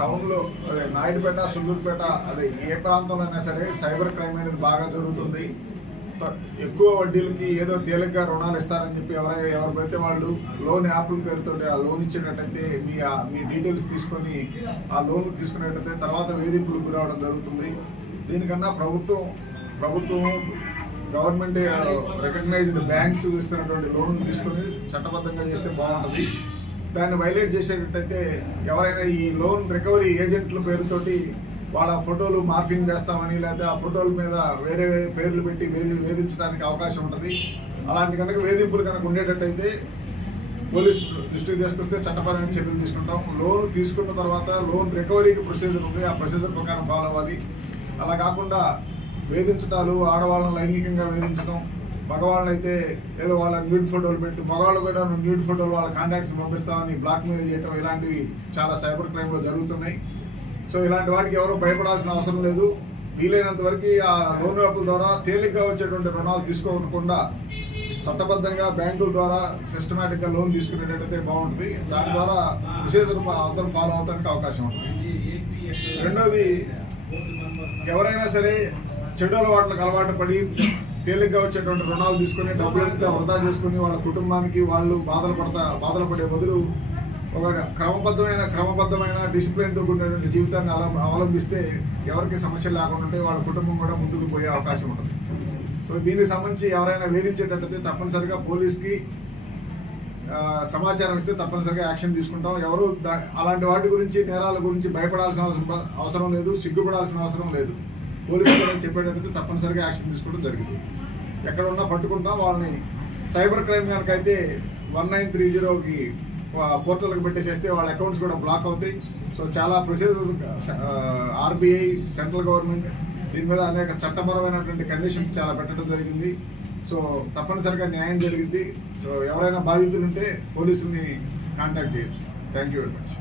టౌన్లో అదే నాయుడుపేట సుల్లూరుపేట అదే ఏ ప్రాంతంలో అయినా సరే సైబర్ క్రైమ్ అనేది బాగా జరుగుతుంది. ఎక్కువ వడ్డీలకి ఏదో తేలిగ్గా రుణాలు ఇస్తారని చెప్పి ఎవరైనా ఎవరు పడితే వాళ్ళు లోన్ యాప్ల పేరుతో ఆ లోన్ ఇచ్చినట్టయితే మీ మీ డీటెయిల్స్ తీసుకొని ఆ లోన్ తీసుకునేటైతే తర్వాత వేధింపులు గురవడం జరుగుతుంది. దీనికన్నా ప్రభుత్వం ప్రభుత్వం గవర్నమెంట్ రికగ్నైజ్డ్ బ్యాంక్స్ ఇస్తున్నటువంటి లోన్ తీసుకొని చట్టబద్ధంగా చేస్తే బాగుంటుంది. దాన్ని వైలేట్ చేసేటట్టయితే ఎవరైనా ఈ లోన్ రికవరీ ఏజెంట్ల పేరుతోటి వాళ్ళ ఫోటోలు మార్ఫింగ్ చేస్తామని లేదా ఆ ఫోటోల మీద వేరే వేరే పేర్లు పెట్టి వేధి వేధించడానికి అవకాశం ఉంటుంది. అలాంటి కనుక వేధింపులు కనుక ఉండేటట్టయితే పోలీస్ దృష్టికి తీసుకొస్తే చట్టపరమైన చర్యలు తీసుకుంటాం. లోన్ తీసుకున్న తర్వాత లోన్ రికవరీకి ప్రొసీజర్ ఉంది. ఆ ప్రొసీజర్ ప్రకారం ఫాలో అవ్వాలి. అలా కాకుండా వేధించడాలు ఆడవాళ్ళని లైంగికంగా వేధించడం మగవాళ్ళని అయితే ఏదో వాళ్ళ న్యూడ్ ఫోటోలు పెట్టి మగవాళ్ళు కూడా న్యూడ్ ఫోటోలు వాళ్ళ కాంటాక్ట్స్ పంపిస్తామని బ్లాక్మెయిల్ చేయడం ఇలాంటివి చాలా సైబర్ క్రైమ్లో జరుగుతున్నాయి. సో ఇలాంటి వాటికి ఎవరు భయపడాల్సిన అవసరం లేదు. వీలైనంత వరకు ఆ లోన్ యాప్ల ద్వారా తేలిగ్గా వచ్చేటువంటి రుణాలు తీసుకోకుండా చట్టబద్ధంగా బ్యాంకుల ద్వారా సిస్టమేటిక్గా లోన్ తీసుకునేటట్టయితే బాగుంటుంది. దాని ద్వారా ప్రొసీజర్ అందరూ ఫాలో అవడానికి అవకాశం ఉంటుంది రెండోది ఎవరైనా సరే చెడు అలవాట్లకు అలవాటు పడి తేలిగ్గా వచ్చేటువంటి రుణాలు తీసుకొని డబ్బులంతా వృధా చేసుకుని వాళ్ళ కుటుంబానికి వాళ్ళు బాధలు పడతా బాధలు పడే బదులు ఒక క్రమబద్ధమైన క్రమబద్ధమైన డిసిప్లిన్తో కూడినటువంటి జీవితాన్ని అల అవలంబిస్తే ఎవరికి సమస్య లేకుండా ఉంటే వాళ్ళ కుటుంబం కూడా ముందుకు పోయే అవకాశం ఉంటుంది. సో దీనికి సంబంధించి ఎవరైనా వేధించేటట్టయితే తప్పనిసరిగా పోలీస్కి సమాచారం ఇస్తే తప్పనిసరిగా యాక్షన్ తీసుకుంటాం. ఎవరు అలాంటి వాటి గురించి నేరాల గురించి భయపడాల్సిన అవసరం అవసరం లేదు సిగ్గుపడాల్సిన అవసరం లేదు. పోలీసులు చెప్పేటట్టు తప్పనిసరిగా యాక్షన్ తీసుకోవడం జరిగింది. ఎక్కడ ఉన్నా పట్టుకుంటాం వాళ్ళని సైబర్ క్రైమ్ కనుకైతే అయితే వన్ నైన్ త్రీ జీరోకి పోర్టల్కి పెట్టేసేస్తే వాళ్ళ అకౌంట్స్ కూడా బ్లాక్ అవుతాయి. సో చాలా ప్రొసీజర్ ఆర్బీఐ సెంట్రల్ గవర్నమెంట్ దీని మీద అనేక చట్టపరమైనటువంటి కండిషన్స్ చాలా పెట్టడం జరిగింది. సో తప్పనిసరిగా న్యాయం జరిగింది. సో ఎవరైనా బాధితులు ఉంటే పోలీసుల్ని కాంటాక్ట్ చేయొచ్చు. Thank you very much